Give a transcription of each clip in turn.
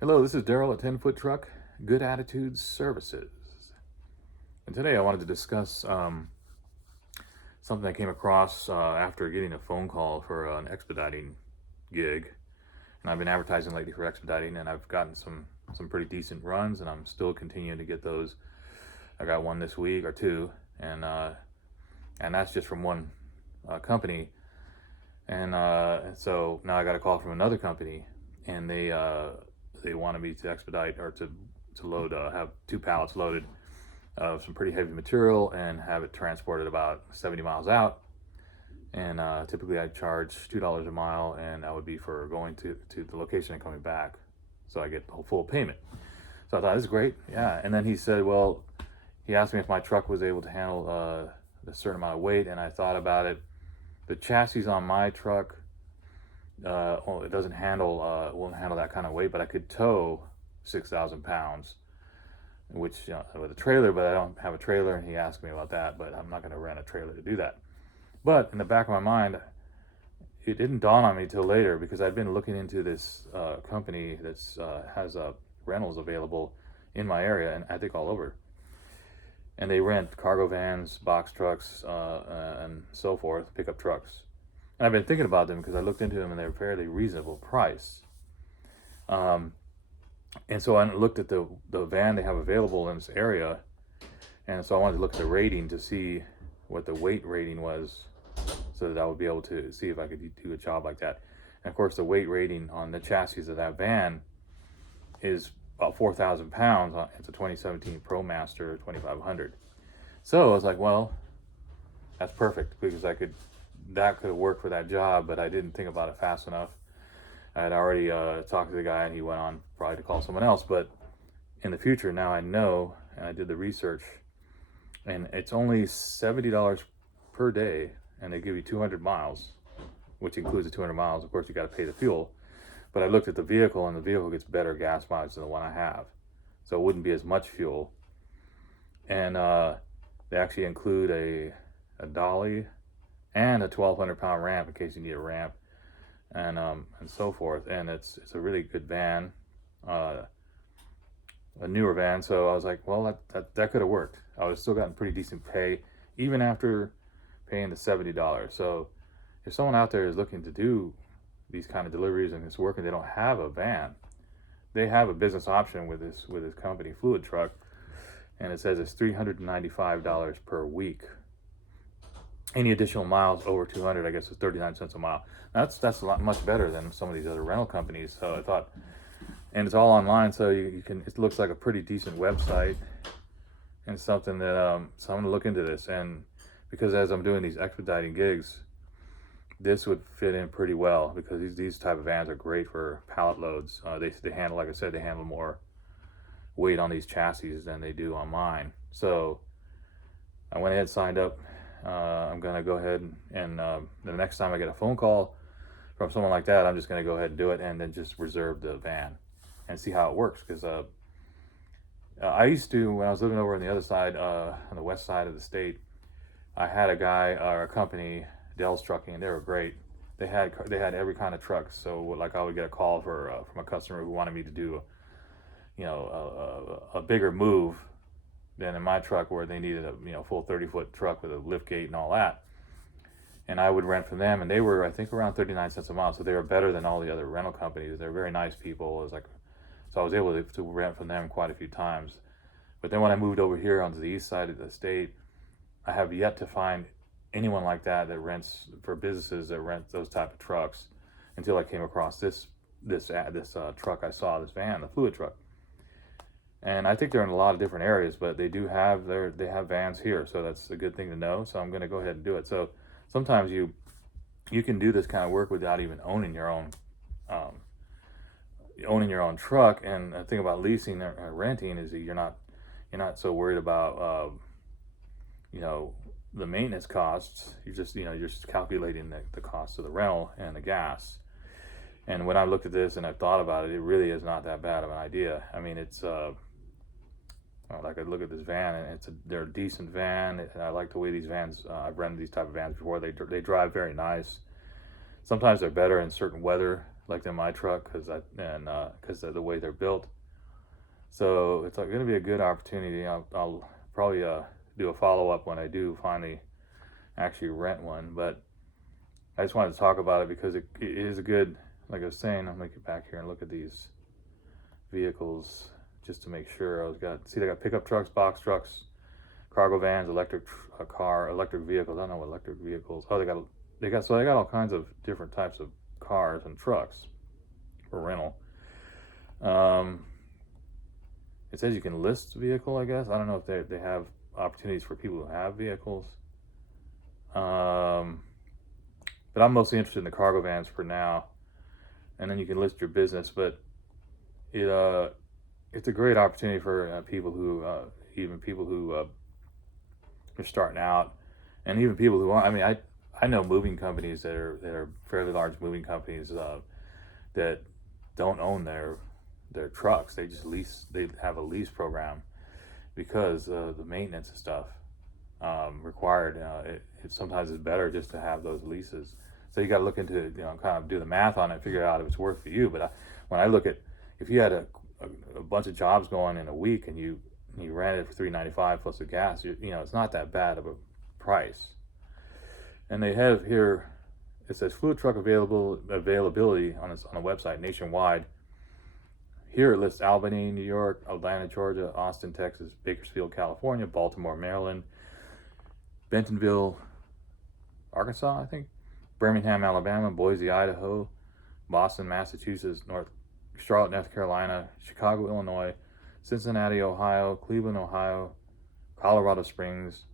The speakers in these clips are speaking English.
Hello, this is Daryl at 10 Foot Truck, Good Attitude Services. And today I wanted to discuss something I came across after getting a phone call for an expediting gig. And I've been advertising lately for expediting, and I've gotten some pretty decent runs, and I'm still continuing to get those. I got one this week or two, and that's just from one company. And so now I got a call from another company, and they wanted me to expedite or to load have 2 pallets loaded of some pretty heavy material and have it transported about 70 miles out. And typically I charge $2 a mile, and that would be for going to the location and coming back, so I get the whole full payment. So I thought, this is great, yeah. And then he said, well, he asked me if my truck was able to handle a certain amount of weight, and I thought about it. The chassis on my truck, well, it doesn't handle, won't handle that kind of weight, but I could tow 6,000 pounds, which, with a trailer, but I don't have a trailer. And he asked me about that, but I'm not going to rent a trailer to do that. But in the back of my mind, it didn't dawn on me till later, because I'd been looking into this company that's has rentals available in my area, and I think all over. And they rent cargo vans, box trucks, and so forth, pickup trucks. And I've been thinking about them because I looked into them, and they're fairly reasonable price. And so I looked at the van they have available in this area, and so I wanted to look at the rating to see what the weight rating was, so that I would be able to see if I could do a job like that. And of course, the weight rating on the chassis of that van is about 4,000 pounds. It's a 2017 ProMaster 2500. So I was like, well, that's perfect, because that could work for that job, but I didn't think about it fast enough. I had already talked to the guy, and he went on probably to call someone else. But in the future, now I know, and I did the research, and it's only $70 per day, and they give you 200 miles, which includes the 200 miles. Of course, you got to pay the fuel. But I looked at the vehicle, and the vehicle gets better gas mileage than the one I have, so it wouldn't be as much fuel. And they actually include a dolly and a 1,200-pound ramp in case you need a ramp, and so forth. And it's a really good van, a newer van. So I was like, well, that could have worked. I would have still gotten pretty decent pay, even after paying the $70. So if someone out there is looking to do these kind of deliveries and it's working, they don't have a van, they have a business option with this company, Fluid Truck, and it says it's $395 per week. Any additional miles over 200, I guess, is 39 cents a mile. That's a lot much better than some of these other rental companies. So I thought, and it's all online, so you can. It looks like a pretty decent website, and something that so I'm gonna look into this. And because as I'm doing these expediting gigs, this would fit in pretty well, because these type of vans are great for pallet loads. They handle, like I said, they handle more weight on these chassis than they do on mine. So I went ahead and signed up. I'm gonna go ahead and the next time I get a phone call from someone like that, I'm just gonna go ahead and do it, and then just reserve the van and see how it works. Because I used to, when I was living over on the other side, on the west side of the state, I had a guy or a company, Dell's Trucking, and they were great. They had every kind of truck. So like I would get a call from a customer who wanted me to do a bigger move than in my truck, where they needed a full 30-foot truck with a lift gate and all that. And I would rent from them, and they were, I think, around 39 cents a mile. So they were better than all the other rental companies. They're very nice people. It was like, so I was able to rent from them quite a few times. But then when I moved over here onto the east side of the state, I have yet to find anyone like that rents for businesses that rent those type of trucks, until I came across this truck I saw, this van, the Fluid Truck. And I think they're in a lot of different areas, but they have vans here, so that's a good thing to know. So I'm going to go ahead and do it. So sometimes you can do this kind of work without even owning your own truck. And the thing about leasing or renting is that you're not so worried about the maintenance costs. You're just calculating the cost of the rental and the gas. And when I looked at this and I thought about it, it really is not that bad of an idea. I mean, it's like I look at this van, and they're a decent van. And I like the way these vans. I've rented these type of vans before. They drive very nice. Sometimes they're better in certain weather, like than my truck because of the way they're built. So it's going to be a good opportunity. I'll probably do a follow up when I do finally actually rent one. But I just wanted to talk about it because it is a good, like I was saying. I'm gonna get back here and look at these vehicles just to make sure. They got pickup trucks, box trucks, cargo vans, electric vehicles. I don't know what electric vehicles. Oh, they got all kinds of different types of cars and trucks for rental. It says you can list vehicle, I guess. I don't know if they have opportunities for people who have vehicles. But I'm mostly interested in the cargo vans for now. And then you can list your business. But it's a great opportunity for people who are starting out, and even people who aren't. I mean, I know moving companies that are fairly large moving companies that don't own their trucks. They just lease. They have a lease program because the maintenance and stuff required. It sometimes is better just to have those leases. So you got to look into it, kind of do the math on it, figure out if it's worth for you. But when I look at, if you had a bunch of jobs going in a week and you rent it for $3.95 plus the gas, it's not that bad of a price. And they have here, it says fluid truck availability on the website nationwide. Here it lists Albany, New York, Atlanta, Georgia, Austin, Texas, Bakersfield, California, Baltimore, Maryland, Bentonville, Arkansas, I think, Birmingham, Alabama, Boise, Idaho, Boston, Massachusetts, Charlotte, North Carolina, Chicago, Illinois, Cincinnati, Ohio, Cleveland, Ohio, Colorado Springs,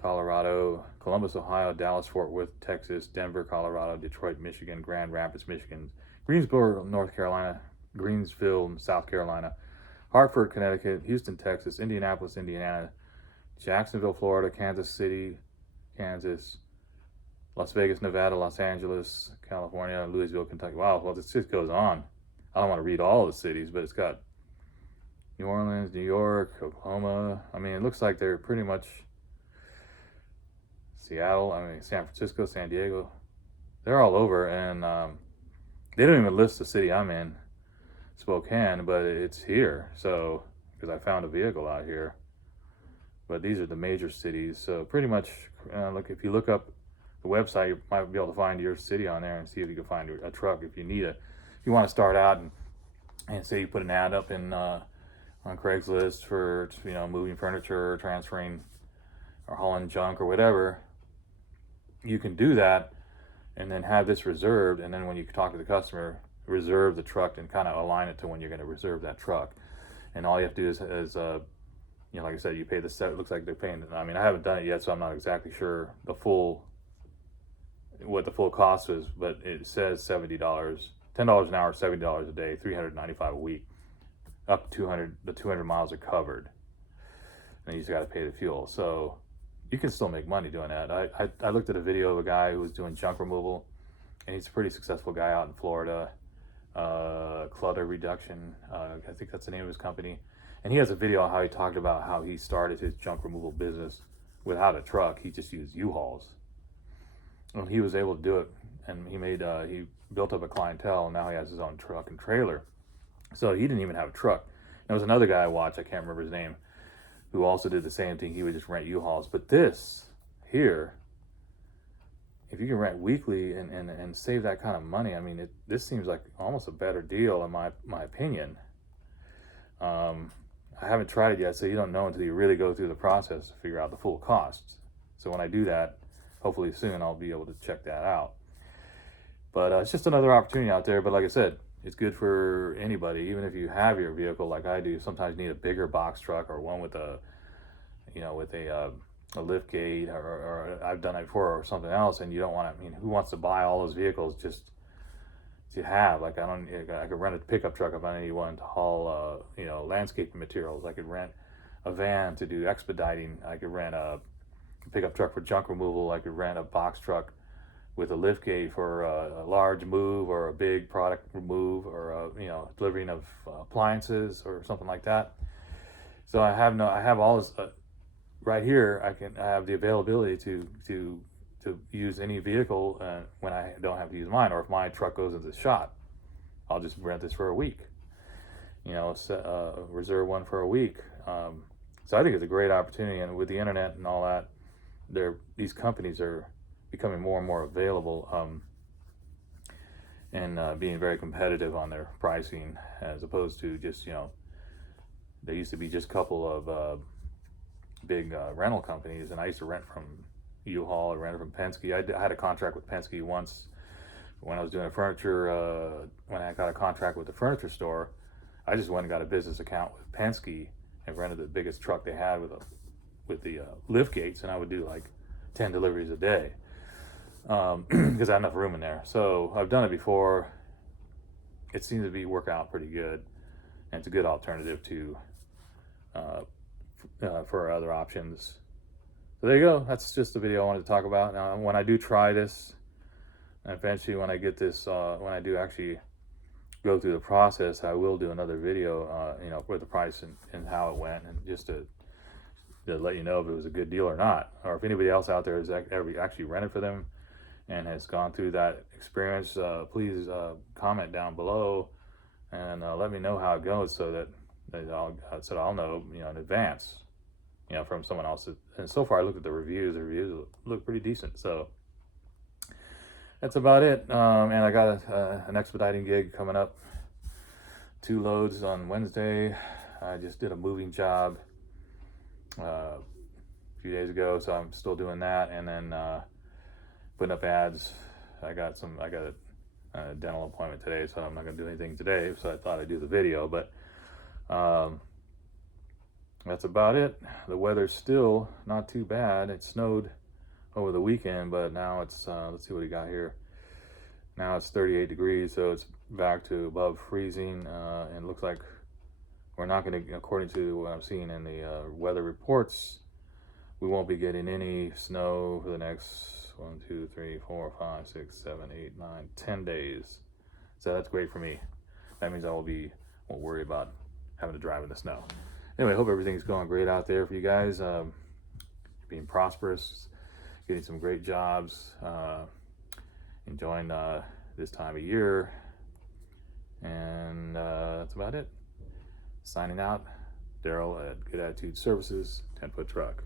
Colorado, Columbus, Ohio, Dallas, Fort Worth, Texas, Denver, Colorado, Detroit, Michigan, Grand Rapids, Michigan, Greensboro, North Carolina, Greensville, South Carolina, Hartford, Connecticut, Houston, Texas, Indianapolis, Indiana, Jacksonville, Florida, Kansas City, Kansas, Las Vegas, Nevada, Los Angeles, California, Louisville, Kentucky. Wow, well, this just goes on. I don't want to read all the cities, but it's got New Orleans, New York, Oklahoma. I mean, it looks like they're pretty much Seattle, San Francisco, San Diego. They're all over, and they don't even list the city I'm in, Spokane, but it's here. So, because I found a vehicle out here. But these are the major cities. So pretty much, if you look up the website, you might be able to find your city on there and see if you can find a truck. If you want to start out and say you put an ad up on Craigslist for moving furniture, or transferring, or hauling junk or whatever, you can do that, and then have this reserved. And then when you talk to the customer, reserve the truck and kind of align it to when you're going to reserve that truck. And all you have to do is like I said, you pay it looks like they're paying. I haven't done it yet, so I'm not exactly sure what the full cost is, but it says $70, $10 an hour, $70 a day, $395 a week, up to 200. The 200 miles are covered, and you just got to pay the fuel. So you can still make money doing that. I looked at a video of a guy who was doing junk removal, and he's a pretty successful guy out in Florida. Clutter Reduction, I think that's the name of his company. And he has a video on how he talked about how he started his junk removal business without a truck. He just used U-Hauls. And he was able to do it, and he built up a clientele, and now he has his own truck and trailer. So he didn't even have a truck. There was another guy I watched, I can't remember his name, who also did the same thing. He would just rent U-Hauls. But this here, if you can rent weekly and save that kind of money, this seems like almost a better deal in my opinion. I haven't tried it yet, so you don't know until you really go through the process to figure out the full costs. So when I do that, hopefully soon, I'll be able to check that out. But it's just another opportunity out there. But like I said, it's good for anybody, even if you have your vehicle like I do. Sometimes you need a bigger box truck, or one with a lift gate, or I've done it before, or something else, and you don't want to. Who wants to buy all those vehicles just to have? Like, I could rent a pickup truck if I need one to haul, landscaping materials. I could rent a van to do expediting. I could rent a pickup truck for junk removal. I could rent a box truck with a lift gate for a large move, or a big product move, or delivering of appliances or something like that. So I have all this right here. I have the availability to use any vehicle when I don't have to use mine, or if my truck goes into the shop. I'll just rent this for a week. Reserve one for a week. So I think it's a great opportunity, and with the internet and all that, these companies are becoming more and more available, and being very competitive on their pricing, as opposed to just, there used to be just a couple of big rental companies, and I used to rent from U-Haul or rent from Penske. I had a contract with Penske once when I was doing furniture. When I got a contract with the furniture store, I just went and got a business account with Penske and rented the biggest truck they had with the lift gates, and I would do like 10 deliveries a day, because I had enough room in there. So I've done it before. It seems to be work out pretty good, and it's a good alternative to for other options. So there you go. That's just the video I wanted to talk about. Now, when I do try this, and eventually when I get this, when I do actually go through the process, I will do another video, for the price and how it went, and just to let you know if it was a good deal or not, or if anybody else out there has ever actually rented for them and has gone through that experience. Please comment down below and let me know how it goes, so that I'll know, in advance, from someone else. And so far, I looked at the reviews. The reviews look pretty decent. So that's about it. And I got an expediting gig coming up. 2 loads on Wednesday. I just did a moving job a few days ago, so I'm still doing that, and then putting up ads. I got a dental appointment today, so I'm not going to do anything today, so I thought I'd do the video. But that's about it. The weather's still not too bad. It snowed over the weekend, but now it's let's see what we got here. Now it's 38 degrees, so it's back to above freezing, and it looks like we're not going to, according to what I'm seeing in the weather reports, we won't be getting any snow for the next 1, 2, 3, 4, 5, 6, 7, 8, 9, 10 days. So that's great for me. That means I won't worry about having to drive in the snow. Anyway, I hope everything's going great out there for you guys. Being prosperous, getting some great jobs, enjoying this time of year, and that's about it. Signing out, Daryl at Good Attitude Services, 10 Foot Truck.